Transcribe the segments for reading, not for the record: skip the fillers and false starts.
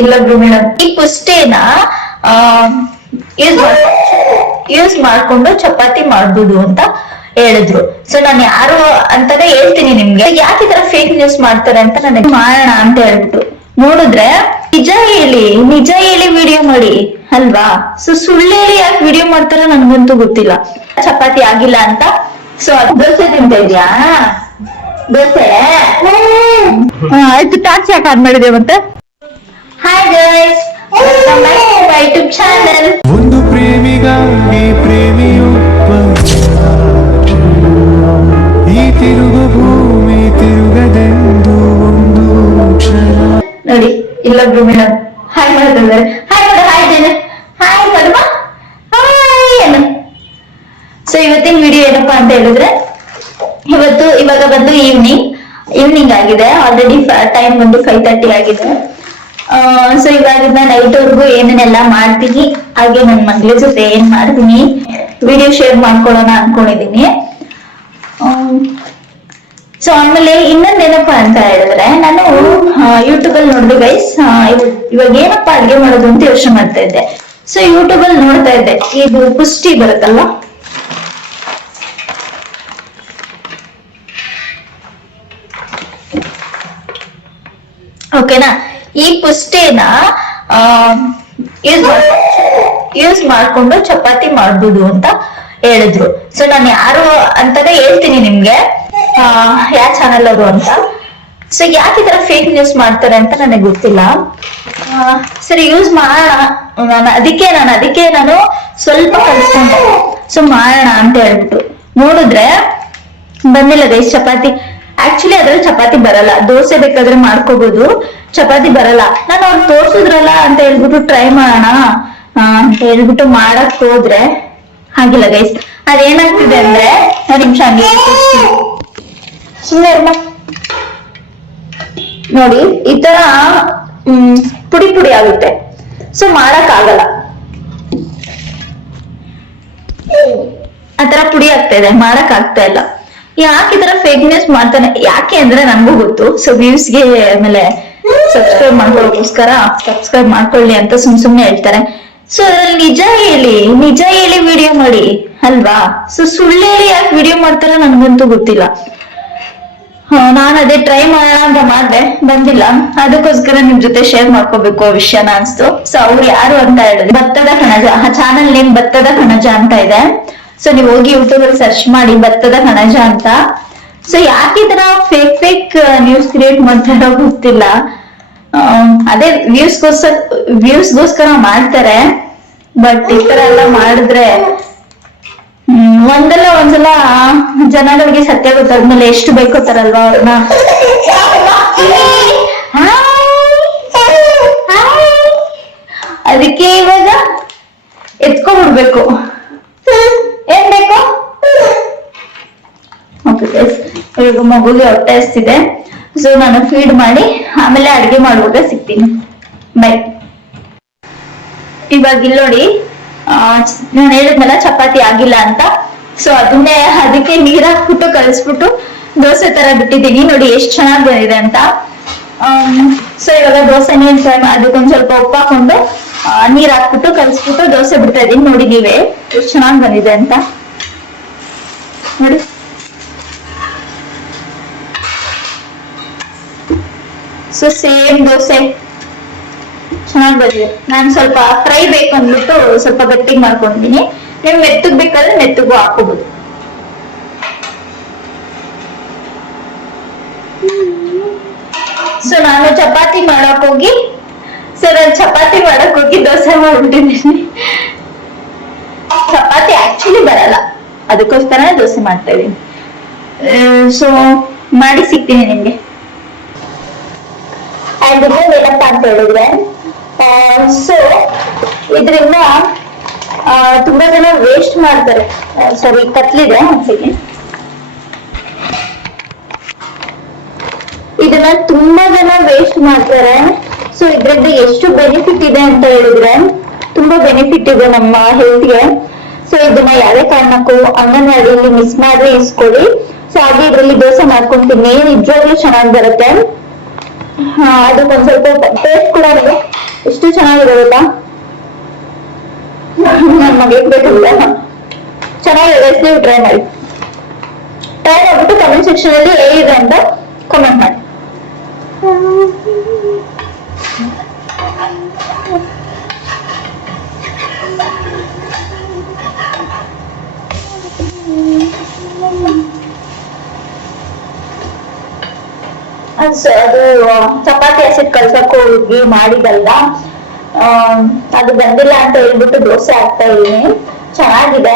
ಇಲ್ಲೊಬ್ರು ಮೇಡಮ್ ಈ ಪುಷ್ಟೇನ ಯೂಸ್ ಮಾಡ್ಕೊಂಡು ಚಪಾತಿ ಮಾಡ್ಬೋದು ಅಂತ ಹೇಳಿದ್ರು. ಸೊ ನಾನು ಯಾರು ಅಂತಾನೆ ಹೇಳ್ತೀನಿ ನಿಮ್ಗೆ. ಯಾಕೆ ಈ ತರ ಫೇಕ್ ನ್ಯೂಸ್ ಮಾಡ್ತಾರೆ ಅಂತ ನನಗೆ ಮಾಡೋಣ ಅಂತ ಹೇಳ್ಬಿಟ್ಟು ನೋಡಿದ್ರೆ ನಿಜ ಹೇಳಿ ವಿಡಿಯೋ ಮಾಡಿ ಅಲ್ವಾ. ಸೊ ಸುಳ್ಳು ಹೇಳಿ ಯಾಕೆ ವಿಡಿಯೋ ಮಾಡ್ತಾರ ನನ್ಗಂತೂ ಗೊತ್ತಿಲ್ಲ. ಚಪಾತಿ ಆಗಿಲ್ಲ ಅಂತ. ಸೊ ದೋಸೆ ತಿಂತ ಇದ್ಯಾ? ದೋಸೆ ಆಯ್ತು. ಟ್ಯಾಕ್ಸ್ ಯಾಕೆ ಆಡ್ ಮಾಡಿದೆ ಮತ್ತೆ? Hi guys, welcome back to my YouTube channel. ಒಂದು ಪ್ರೇಮಿಗಾಗಿ ಪ್ರೇಮಿಯೊಬ್ಬ ಈ ತಿರುಗು ಭೂಮಿ ತಿರುಗದೆಂದು ಒಂದು ಕ್ಷಣ. ನೋಡಿ ಇಲ್ಲೊಬ್ರು ಮೇಡಮ್ ಹಾಯ್ ಮಾಡ್ತಿದ್ದಾರೆ. ಹಾಯ್ ಮಾಡ, ಹಾಯ್ ಜನ, ಹಾಯ್ ಕರ್ಮ, ಹಾಯ್. ಸೊ ಇವತ್ತಿನ ವಿಡಿಯೋ ಏನಪ್ಪಾ ಅಂತ ಹೇಳಿದ್ರೆ, ಇವಾಗ ಬಂದು ಈವ್ನಿಂಗ್ ಆಗಿದೆ. ಆಲ್ರೆಡಿ ಟೈಮ್ ಬಂದು 5:30 ಆಗಿದೆ. ಸೊ ಇವಾಗಿಂದ ನೈಟ್ ವರ್ಗು ಏನೇನೆಲ್ಲ ಮಾಡ್ತೀನಿ, ಹಾಗೆ ನನ್ನ ಮಗಳ ಜೊತೆ ಏನ್ ಮಾಡ್ತೀನಿ ವಿಡಿಯೋ ಶೇರ್ ಮಾಡ್ಕೊಳ್ಳೋಣ ಅನ್ಕೊಂಡಿದೀನಿ. ಸೊ ಆಮೇಲೆ ಇನ್ನೊಂದೇನಪ್ಪಾ ಅಂತ ಹೇಳಿದ್ರೆ, ನಾನು ಯೂಟ್ಯೂಬ್ ಅಲ್ಲಿ ನೋಡಿದೆ ಗೈಸ್, ಇವಾಗ ಏನಪ್ಪಾ ಅಡ್ಗೆ ಮಾಡೋದು ಅಂತ ಯೋಚನೆ ಮಾಡ್ತಾ ಇದ್ದೆ. ಸೊ ಯೂಟ್ಯೂಬ್ ಅಲ್ಲಿ ನೋಡ್ತಾ ಇದ್ದೆ, ಇದು ಪುಷ್ಟಿ ಬರುತ್ತಲ್ವಾ, ಓಕೆನಾ, ಈ ಪುಷ್ಟೇನ ಯೂಸ್ ಮಾಡ್ಕೊಂಡು ಚಪಾತಿ ಮಾಡ್ಬೋದು ಅಂತ ಹೇಳಿದ್ರು. ಸೊ ನಾನು ಯಾರು ಅಂತಾನೆ ಹೇಳ್ತೀನಿ ನಿಮ್ಗೆ, ಯಾವ ಚಾನಲ್ ಅವರು ಅಂತ. ಸೊ ಯಾಕೆ ಈ ತರ ಫೇಕ್ ನ್ಯೂಸ್ ಮಾಡ್ತಾರೆ ಅಂತ ನನಗೆ ಗೊತ್ತಿಲ್ಲ. ಸರಿ, ಯೂಸ್ ಮಾಡೋಣ. ಅದಕ್ಕೆ ನಾನು ಸ್ವಲ್ಪ ಕಲಿಸ್ಕೊಂಡೆ. ಸೊ ಮಾಡೋಣ ಅಂತ ಹೇಳ್ಬಿಟ್ಟು ನೋಡಿದ್ರೆ ಬಂದಿಲ್ಲ ಗೈಸ್ ಚಪಾತಿ. ಆಕ್ಚುಲಿ ಅದ್ರಲ್ಲಿ ಚಪಾತಿ ಬರಲ್ಲ. ದೋಸೆ ಬೇಕಾದ್ರೆ ಮಾಡ್ಕೋಬಹುದು, ಚಪಾತಿ ಬರಲ್ಲ. ನಾನು ಅವ್ರು ತೋರ್ಸಿದ್ರಲ್ಲ ಅಂತ ಹೇಳ್ಬಿಟ್ಟು ಟ್ರೈ ಮಾಡೋಣ ಅಂತ ಹೇಳ್ಬಿಟ್ಟು ಮಾಡಕ್ ಹೋದ್ರೆ ಆಗಿಲ್ಲ ಗೈಸ್. ಅದೇನಾಗ್ತಿದೆ ಅಂದ್ರೆ, ನಿಮಿಷ ಸುಮ್ಮನೆ ನೋಡಿ, ಈ ತರ ಪುಡಿ ಪುಡಿ ಆಗುತ್ತೆ. ಸೊ ಮಾಡಕ್ ಆಗಲ್ಲ, ಆತರ ಪುಡಿ ಆಗ್ತಾ ಇದೆ, ಮಾಡಕ್ ಆಗ್ತಾ ಇಲ್ಲ. ಯಾಕೆ ಈ ತರ ಫೇಕ್ ನ್ಯೂಸ್ ಮಾಡ್ತಾನೆ, ಯಾಕೆ ಅಂದ್ರೆ ನನ್ಗೂ ಗೊತ್ತು. ಸೊ ವ್ಯೂಸ್ಗೆ ಆಮೇಲೆ ಸಬ್ಸ್ಕ್ರೈಬ್ ಮಾಡ್ಕೊಳ್ಳೋಕೋಸ್ಕರ ಸಬ್ಸ್ಕ್ರೈಬ್ ಮಾಡ್ಕೊಳ್ಳಿ ಅಂತ ಸುಮ್ನೆ ಹೇಳ್ತಾರೆ. ಸೊ ಅದ್ರಲ್ಲಿ ನಿಜ ಹೇಳಿ ವಿಡಿಯೋ ಮಾಡಿ ಅಲ್ವಾ. ಸೊ ಸುಳ್ಳು ಹೇಳಿ ಯಾಕೆ ವಿಡಿಯೋ ಮಾಡ್ತಾರ ನನ್ಗಂತೂ ಗೊತ್ತಿಲ್ಲ. ನಾನು ಅದೇ ಟ್ರೈ ಮಾಡೋಣ ಅಂತ ಮಾಡ್ದೆ, ಬಂದಿಲ್ಲ. ಅದಕ್ಕೋಸ್ಕರ ನಿಮ್ ಜೊತೆ ಶೇರ್ ಮಾಡ್ಕೋಬೇಕು ಆ ವಿಷಯನ ಅನ್ಸ್ತು. ಸೊ ಅವ್ರು ಯಾರು ಅಂತ ಹೇಳಿದ್ರೆ, ಭತ್ತದ ಕಣಜ, ಚಾನಲ್ ನೇಮ್ ಭತ್ತದ ಕಣಜ ಅಂತ ಇದೆ. ಸೊ ನೀವು ಹೋಗಿ ಯೂಟ್ಯೂಬ್ ಅಲ್ಲಿ ಸರ್ಚ್ ಮಾಡಿ ಭತ್ತದ ಕಣಜ ಅಂತ. ಸೊ ಯಾಕೆ ಈ ತರ ಫೇಕ್ ನ್ಯೂಸ್ ಕ್ರಿಯೇಟ್ ಮಾಡ್ತಾರೋ ಗೊತ್ತಿಲ್ಲ. ಅದೇ ವ್ಯೂಸ್ಗೋಸ್ಕರ ಮಾಡ್ತಾರೆ. ಬಟ್ ಈ ತರ ಎಲ್ಲ ಮಾಡಿದ್ರೆ ಒಂದ್ಸಲ ಜನಗಳಿಗೆ ಸತ್ಯ ಗೊತ್ತಾದ್ಮೇಲೆ ಎಷ್ಟು ಬೈಕೋತಾರಲ್ವಾ ಅವ್ರನ್ನ. ಅದಕ್ಕೆ ಇವಾಗ ಎತ್ಕೊಂಡ್ಬಿಡ್ಬೇಕು. ಏನ್ ಬೇಕು? ಇವಾಗ ಮಗುಗೆ ಹೊಟ್ಟೆ ಹಸ್ತಿದೆ. ಸೊ ನಾನು ಫೀಡ್ ಮಾಡಿ ಆಮೇಲೆ ಅಡ್ಗೆ ಮಾಡುವಾಗ ಸಿಗ್ತೀನಿ. ಬೈ. ಇವಾಗ ಇಲ್ಲಿ ನೋಡಿ, ನಾನು ಹೇಳಿದ್ನಲ್ಲ ಚಪಾತಿ ಆಗಿಲ್ಲ ಅಂತ. ಸೊ ಅದಕ್ಕೆ ನೀರ್ ಹಾಕ್ಬಿಟ್ಟು ಕಲಿಸ್ಬಿಟ್ಟು ದೋಸೆ ತರ ಬಿಟ್ಟಿದ್ದೀನಿ. ನೋಡಿ ಎಷ್ಟು ಚೆನ್ನಾಗಿ ಬಂದಿದೆ ಅಂತ. ಸೊ ಇವಾಗ ದೋಸೆ ಅದಕ್ಕೊಂದ್ ಸ್ವಲ್ಪ ಉಪ್ಪು ಹಾಕೊಂಡು ನೀರ್ ಹಾಕ್ಬಿಟ್ಟು ಕಲಿಸ್ಬಿಟ್ಟು ದೋಸೆ ಬಿಡ್ತಾ ಇದೀನಿ. ನೋಡಿ ನೀವೇ ಎಷ್ಟು ಚೆನ್ನಾಗಿ ಬಂದಿದೆ ಅಂತ ನೋಡಿ. ಸೊ ಸೇಮ್ ದೋಸೆ ಚೆನ್ನಾಗಿ ಬಂದಿದೆ. ನಾನು ಸ್ವಲ್ಪ ಫ್ರೈ ಬೇಕು ಅಂದ್ಬಿಟ್ಟು ಸ್ವಲ್ಪ ಗಟ್ಟಿಗೆ ಮಾಡ್ಕೊಂಡಿದೀನಿ. ನೀವು ಮೆತ್ತಗ್ ಬೇಕಾದ್ರೆ ಮೆತ್ತಗೂ ಹಾಕೋಬಹುದು. ಸೊ ನಾನು ಚಪಾತಿ ಮಾಡಕ್ ಹೋಗಿ ದೋಸೆ ಮಾಡ್ಬಿಟ್ಟಿದ್ದೀನಿ. ಚಪಾತಿ ಆಕ್ಚುಲಿ ಬರಲ್ಲ, ಅದಕ್ಕೋಸ್ಕರ ದೋಸೆ ಮಾಡ್ತಾ ಇದೀನಿ. ಸೊ ಮಾಡಿ ಸಿಗ್ತೀನಿ ನಿಮ್ಗೆ. ಏನಪ್ಪಾ ಅಂತ ಹೇಳಿದ್ರೆ, ಸೊ ಇದ್ರಿಂದ ತುಂಬಾ ಜನ ವೇಸ್ಟ್ ಮಾಡ್ತಾರೆ. ಸರಿ, ಕತ್ಲಿದೆ ಅನ್ಸಿಗೆ. ಇದನ್ನ ತುಂಬಾ ಜನ ವೇಸ್ಟ್ ಮಾಡ್ತಾರೆ. ಸೊ ಇದ್ರಿಂದ ಎಷ್ಟು ಬೆನಿಫಿಟ್ ಇದೆ ಅಂತ ಹೇಳಿದ್ರೆ, ತುಂಬಾ ಬೆನಿಫಿಟ್ ಇದೆ ನಮ್ಮ ಹೆಲ್ತ್ಗೆ. ಸೊ ಇದನ್ನ ಯಾವುದೇ ಕಾರಣಕ್ಕೂ ಅಂಗನವಾಡಿಯಲ್ಲಿ ಮಿಸ್ ಮಾಡಿ ಇಸ್ಕೊಳ್ಳಿ. ಸೊ ಹಾಗೆ ಇದ್ರಲ್ಲಿ ದೋಸೆ ಮಾಡ್ಕೊಂತೀನಿ, ನಿಜವಾಗ್ಲೂ ಚೆನ್ನಾಗಿ ಬರುತ್ತೆ. ಅದಕ್ಕೊಂದ್ ಸ್ವಲ್ಪ ಟೇಸ್ಟ್ ಕೂಡ ಎಷ್ಟು ಚೆನ್ನಾಗಿದೆ ಗೊತ್ತಾ. ನನ್ನ ಮಗಳಿಗೆ ಬೇಕಂತ ಚೆನ್ನಾಗಿದೆ. ನೀವು ಟ್ರೈ ಮಾಡಿ. ಟ್ರೈ ಮಾಡ್ಬಿಟ್ಟು ಕಮೆಂಟ್ ಸೆಕ್ಷನ್ ಅಲ್ಲಿ ಹೇಗಿದೆ ಅಂತ ಕಮೆಂಟ್ ಮಾಡಿ. ಅದು ಚಪಾತಿ ಹಸಿಟ್ ಕಳ್ಸಕ್ ಹೋಗಿ ಮಾಡಿದಲ್ಲ, ಅದು ಬಂದಿಲ್ಲ ಅಂತ ಹೇಳ್ಬಿಟ್ಟು ದೋಸೆ ಹಾಕ್ತಾ ಇದೀನಿ. ಚೆನ್ನಾಗಿದೆ.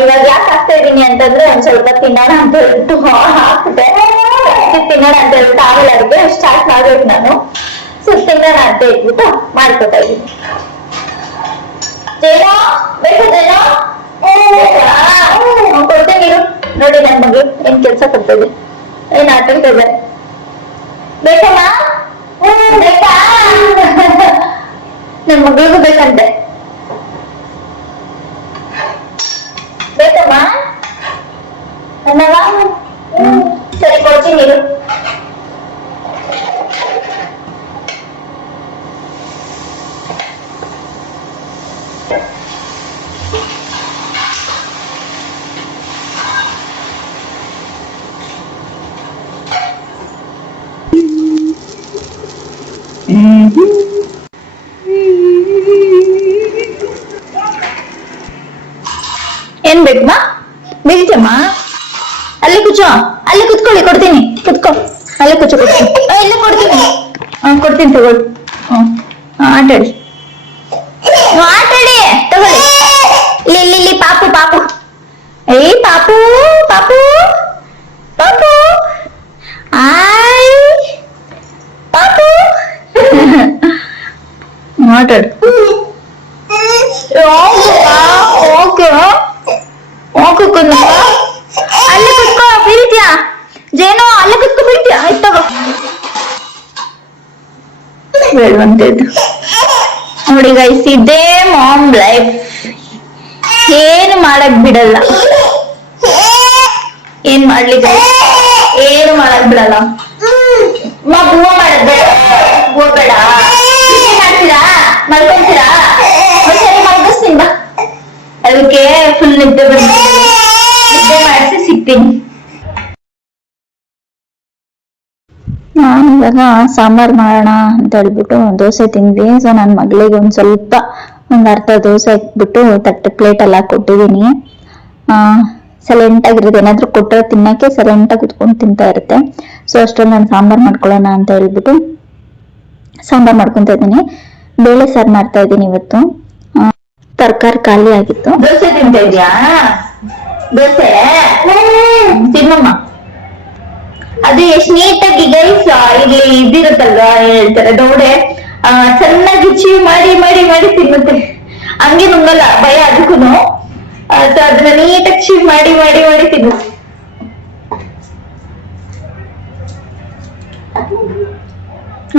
ಇವಾಗ ಯಾಕೆ ಹಾಕ್ತಾ ಇದೀನಿ ಅಂತಂದ್ರೆ ಒಂದ್ ಸ್ವಲ್ಪ ತಿನ್ನೋಣ ಅಂತ ಹೇಳ್ಬಿಟ್ಟು ಹಾಕ್ದೆ. ತಿನ್ನೋಣ ಅಂತ ಹೇಳ್ಬಿಟ್ಟು ಆಮೇಲೆ ಅಡುಗೆ ಸ್ಟಾರ್ಟ್ ಮಾಡ್ಬೇಕು ನಾನು. ಸೊ ತಿನ್ನೋಣ ಅಂತ ಹೇಳ್ಬಿಟ್ಟು ಮಾಡ್ಕೊತಾ ಇದೀನಿ. ಜೇನೋ ಬೇಕು ಜೇನೋ ಕೊಡ್ತೇನೆ ನೋಡಿ. ನನ್ ಬಗ್ಗೆ ಏನ್ ಕೆಲ್ಸ ಕೊಡ್ತೇವೆ, ಏನ್ ಆಟಂಕ ಇದೆ. ಬೇಕಮ್ಮ ಬೇಕಾ? ನನ್ ಮಗಳಿಗೂ ಬೇಕಂತೆ. ಬೇಕಮ್ಮ ಅನ್ನವ? ಸರಿ ಕೊಡ್ತೀನಿ ಇರು. ಏನ್ ಬೇಕಮ್ಮ? ಬೀಳ್ತಮ್ಮ? ಅಲ್ಲಿ ಕೂಚೋ, ಅಲ್ಲಿ ಕುತ್ಕೊಳ್ಳಿ, ಕೊಡ್ತೀನಿ. ಕುತ್ಕೋ, ಅಲ್ಲಿ ಕೂಚೋ, ಕೊಡ್ತೀನಿ. ಇಲ್ಲ ಕೊಡ್ತೀನಿ. ಕೊಡ್ತೀನಿ ತಗೊಳ್ಳಿ. ಆಟಾಡಿ ಆಟಾಡಿ ತಗೊಳ್ಳಿ. ಇಲ್ಲಿ ಇಲ್ಲಿ ಪಾಪು ಪಾಪು. ಏಯ್ ಪಾಪು ಪಾಪು ಪಾಪು. ಆಯ್ ಪಾಪು. ಮಾತಾಡು. ಓಕೆ ಓಕೆ ಅಲ್ಲಿ ಕುತ್ಕೋ. ಬೀಳ್ತೀಯಾ ಜೇನು? ಅಲ್ಲಿ ಕುತ್ಕೋ, ಬೀಳ್ತೀಯಾ? ಆಯ್ತು ತಗೋ. ಬೇಡವಂತಿದ್ದು ನೋಡಿ ಗೈಸ್, ಇದೇ ಮಾಮ್ ಲೈಫ್. ಏನು ಮಾಡಕ್ ಬಿಡಲ್ಲ. ಏನ್ ಮಾಡ್ಲಿ ಗೈಸ್, ಏನು ಮಾಡಕ್ ಬಿಡಲ್ಲ. ಹೂವ ಮಾಡದ್ ಬೇಡ, ಹೂವ ಬೇಡ. ಮಾಡ್ತೀರಾ? ಮಲ್ಕೊಂತೀರಾ? ಸರಿ ಮಲ್ಗಿಸ್ತೀನಿ ಬಾ. ಅದಕ್ಕೆ ಫುಲ್ ನಿದ್ದೆ ಬಂದಿದೆ. ನಿದ್ದೆ ಮಾಡಿಸಿ ಸಿಗ್ತೀನಿ. ನಾನು ಇವಾಗ ಸಾಂಬಾರ್ ಮಾಡೋಣ ಅಂತ ಹೇಳ್ಬಿಟ್ಟು ದೋಸೆ ತಿಂದ್ವಿ. ಸೊ ನನ್ನ ಮಗಳಿಗೆ ಒಂದ್ ಅರ್ಧ ದೋಸೆ ಹಾಕ್ಬಿಟ್ಟು ಪ್ಲೇಟ್ ಎಲ್ಲ ಕೊಟ್ಟಿದ್ದೀನಿ. ಸೈಲೆಂಟ್ ಆಗಿರುತ್ತೆ. ಏನಾದ್ರು ಕೊಟ್ಟರೆ ತಿನ್ನಕ್ಕೆ ಸೈಲೆಂಟ್ ಆಗಿ ಕುತ್ಕೊಂಡು ತಿಂತಾ ಇರುತ್ತೆ. ಸೊ ಅಷ್ಟೊಂದು ನಾನು ಸಾಂಬಾರ್ ಮಾಡ್ಕೊಳ್ಳೋಣ ಅಂತ ಹೇಳ್ಬಿಟ್ಟು ಸಾಂಬಾರ್ ಮಾಡ್ಕೊಂತ ಇದ್ದೀನಿ. ಬೇಳೆ ಸಾರು ಮಾಡ್ತಾ ಇದ್ದೀನಿ ಇವತ್ತು. ತರಕಾರಿ ಖಾಲಿ ಆಗಿತ್ತು. ದೋಸೆ ತಿಂತಾ ಇದ್ಯಾ? ದೋಸೆ ತಿನ್ನಮ್ಮ. ಅದು ಎಷ್ಟು ನೀಟಾಗಿ ಗೈಸ್ ಇಲ್ಲಿ ಇದಿರುತ್ತಲ್ವಾ, ಹೇಳ್ತಾರೆ ದೌಡೆ, ಚೆನ್ನಾಗಿ ಚೀವ್ ಮಾಡಿ ಮಾಡಿ ಮಾಡಿ ತಿನ್ನುತ್ತೆ. ಹಂಗೆ ನುಂಗಲ್ಲ, ಭಯ ಅದಕ್ಕೂನು. ಅದನ್ನ ನೀಟಾಗಿ ಚೀವ್ ಮಾಡಿ ಮಾಡಿ ಮಾಡಿ ತಿನ್ನುತ್ತೆ.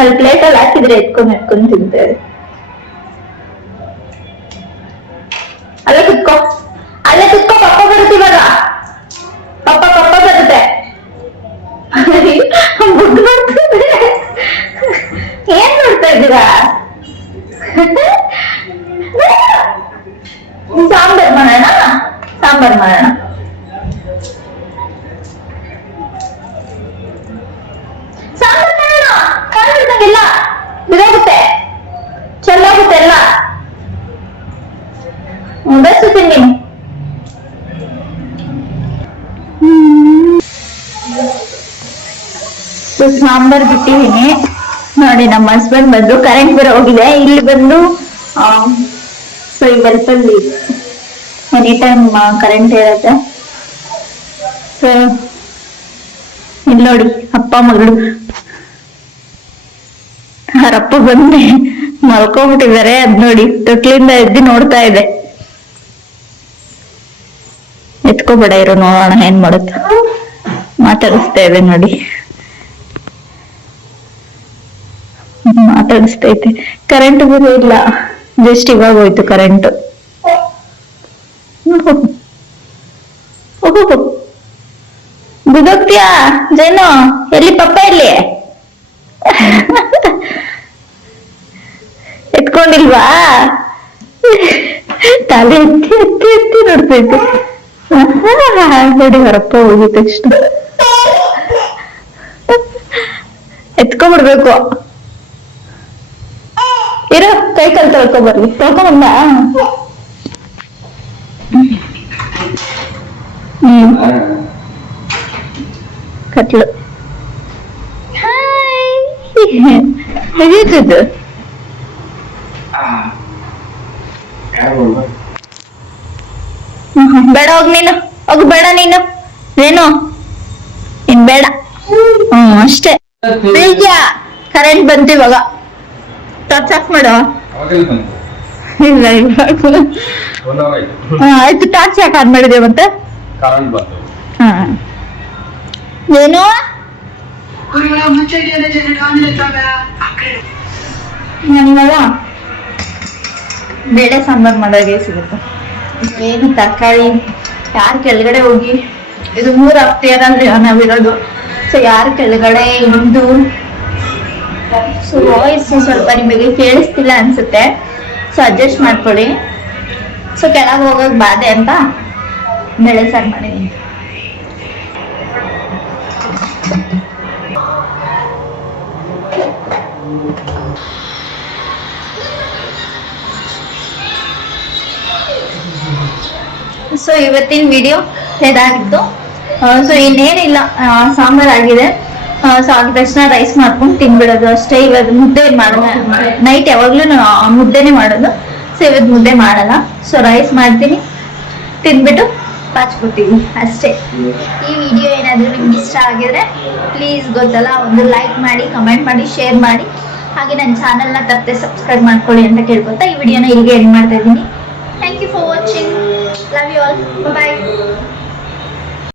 ಅಲ್ಲಿ ಪ್ಲೇಟ್ ಅಲ್ಲಿ ಹಾಕಿದ್ರೆ ಎತ್ಕೊಂಡು ತಿಂತಾರೆ. ಅಲ್ಲೇ ಕುತ್ಕೋ, ಅಲ್ಲೇ ಕುತ್ಕೋ. ಪಪ್ಪ ಬರುತ್ತೆ ಇವಾಗ. ಪಪ್ಪ ಬರುತ್ತೆ. ಬುಡ್ ಬರ್ತದೆ. ಏನ್ ಮಾಡ್ತಾ ಇದ್ದೀರಾ? ಸಾಂಬಾರ್ ಮಾಡೋಣ, ಸಾಂಬಾರ್ ಮಾಡೋಣ. ಸಾಂಬಾರ್ ಮಾಡೋಣ. ಕಾಣಿಸ್ದಂಗಿಲ್ಲ, ಬಿಡೋಗುತ್ತೆ, ಚೆನ್ನಾಗುತ್ತೆ ಎಲ್ಲ. ಬೆಸ್ಟ್ ತಿಂಡಿ. ಸಾಂಬಾರ್ ಬಿಟ್ಟಿದೀನಿ ನೋಡಿ. ನಮ್ಮ ಹಸ್ಬೆಂಡ್ ಬಂದು, ಕರೆಂಟ್ ಬೇರೆ ಹೋಗಿದೆ. ಇಲ್ಲಿ ಬಂದು ಸೊ ಈ ಬಲ್ಪಲ್ಲಿ ಎನಿ ಟೈಮ್ ಕರೆಂಟ್ ಇರುತ್ತೆ. ಸೊ ಇಲ್ಲಿ ನೋಡಿ ಅಪ್ಪ ಮಗಳು. ಅವರಪ್ಪ ಬಂದು ಮಲ್ಕೊಂಡ್ಬಿಟ್ಟಿದ್ದಾರೆ. ಅದ್ ನೋಡಿ ತೊಟ್ಲಿಂದ ಎದ್ದು ನೋಡ್ತಾ ಇದೆ. ಎತ್ಕೋಬೇಡ ಇರೋ, ನೋಡೋಣ ಏನ್ ಮಾಡುತ್ತ. ಮಾತಾಡಿಸ್ತಾ ಇದೆ ನೋಡಿ, ಮಾತಾಡಿಸ್ತೈತೆ. ಕರೆಂಟ್ ಬೇರೆ ಇಲ್ಲ, ಜಸ್ಟ್ ಇವಾಗ ಹೋಯ್ತು ಕರೆಂಟ್. ಬಿದೋಗ್ತೀಯಾ ಜೇನು? ಎಲ್ಲಿ ಪಪ್ಪ ಎಲ್ಲಿ? ನೋಡಿಲ್ವಾ ತಲೆ ಎತ್ತಿ ಎತ್ತಿ ಎತ್ತಿ ನೋಡ್ಬೇಕು ನೋಡಿ ಹೊರಪ್ಪ ಹೋಗಿದ ತಕ್ಷಣ ಎತ್ಕೊಂಡ್ಬಿಡ್ಬೇಕು ಇರೋ ಕೈ ಕಾಲು ತೊಳ್ಕೊಬರ್ಲಿ ತೊಳ್ಕೊಂಬಂದ ಕತ್ಲು ಹೇಗಿದ್ದು ಬೇಡ ಹೋಗ್ ನೀನು ಹೋಗ್ ಬೇಡ ನೀನು ಏನು ಇನ್ ಬೇಡ ಅಷ್ಟೇ ಬೀಳ್ತೀಯ ಕರೆಂಟ್ ಬಂತು ಇವಾಗ ಟಾರ್ಚ್ ಆಫ್ ಮಾಡು ಇಲ್ಲ ಆಯ್ತು ಟಾರ್ಚ್ ಯಾಕೆ ಆನ್ ಮಾಡಿದೆ ಮತ್ತೆ ಹಾ ಏನು ನಾನಿವಾಗ ಬೇಳೆ ಸಾಂಬಾರ್ ಮಾಡೋಗೆ ಸಿಗುತ್ತೆ ಏನು ತರಕಾರಿ ಯಾರು ಕೆಳಗಡೆ ಹೋಗಿ ಇದು 3 ಹಫ್ತೆಯರಲ್ಲಿ ನಾವಿರೋದು ಸೊ ಯಾರು ಕೆಳಗಡೆ ಇಳಿದು ಸೊ ವಾಯ್ಸ್ ಸ್ವಲ್ಪ ನಿಮಗೆ ಕೇಳಿಸ್ತಿಲ್ಲ ಅನ್ಸುತ್ತೆ ಸೊ ಅಡ್ಜಸ್ಟ್ ಮಾಡ್ಕೊಳ್ಳಿ ಸೊ ಕೆಳಗೆ ಹೋಗೋಕೆ ಬಾಧೆ ಅಂತ ಬೇಳೆ ಸಾರು ಮಾಡಿದ್ದೀನಿ ಸೊ ಇವತ್ತಿನ ವಿಡಿಯೋ ಇದಾಗಿತ್ತು ಸೊ ಇನ್ನೇನಿಲ್ಲ ಸಾಂಬಾರ್ ಆಗಿದೆ ಸೊ ಆಗಿದ ತಕ್ಷಣ ರೈಸ್ ಮಾಡ್ಕೊಂಡು ತಿನ್ಬಿಡೋದು ಅಷ್ಟೇ ಇವತ್ತು ಮುದ್ದೆ ಮಾಡೋಣ ನೈಟ್ ಯಾವಾಗ್ಲೂ ಮುದ್ದೆನೆ ಮಾಡೋದು ಸೊ ಇವತ್ತು ಮುದ್ದೆ ಮಾಡಲ್ಲ ಸೊ ರೈಸ್ ಮಾಡ್ತೀನಿ ತಿನ್ಬಿಟ್ಟು ಪಾಚ್ಕೊತೀವಿ ಅಷ್ಟೇ ಈ ವಿಡಿಯೋ ಏನಾದರೂ ನಿಮ್ಗೆ ಇಷ್ಟ ಆಗಿದ್ರೆ ಪ್ಲೀಸ್ ಗೊತ್ತಲ್ಲ ಒಂದು ಲೈಕ್ ಮಾಡಿ ಕಮೆಂಟ್ ಮಾಡಿ ಶೇರ್ ಮಾಡಿ ಹಾಗೆ ನನ್ನ ಚಾನಲ್ನ ತಪ್ಪದೆ ಸಬ್ಸ್ಕ್ರೈಬ್ ಮಾಡ್ಕೊಳ್ಳಿ ಅಂತ ಕೇಳ್ಕೊತಾ ಈ ವಿಡಿಯೋನ ಇಲ್ಲಿಗೆ ಎಂಡ್ ಮಾಡ್ತಾ ಇದ್ದೀನಿ thank you for watching love you all bye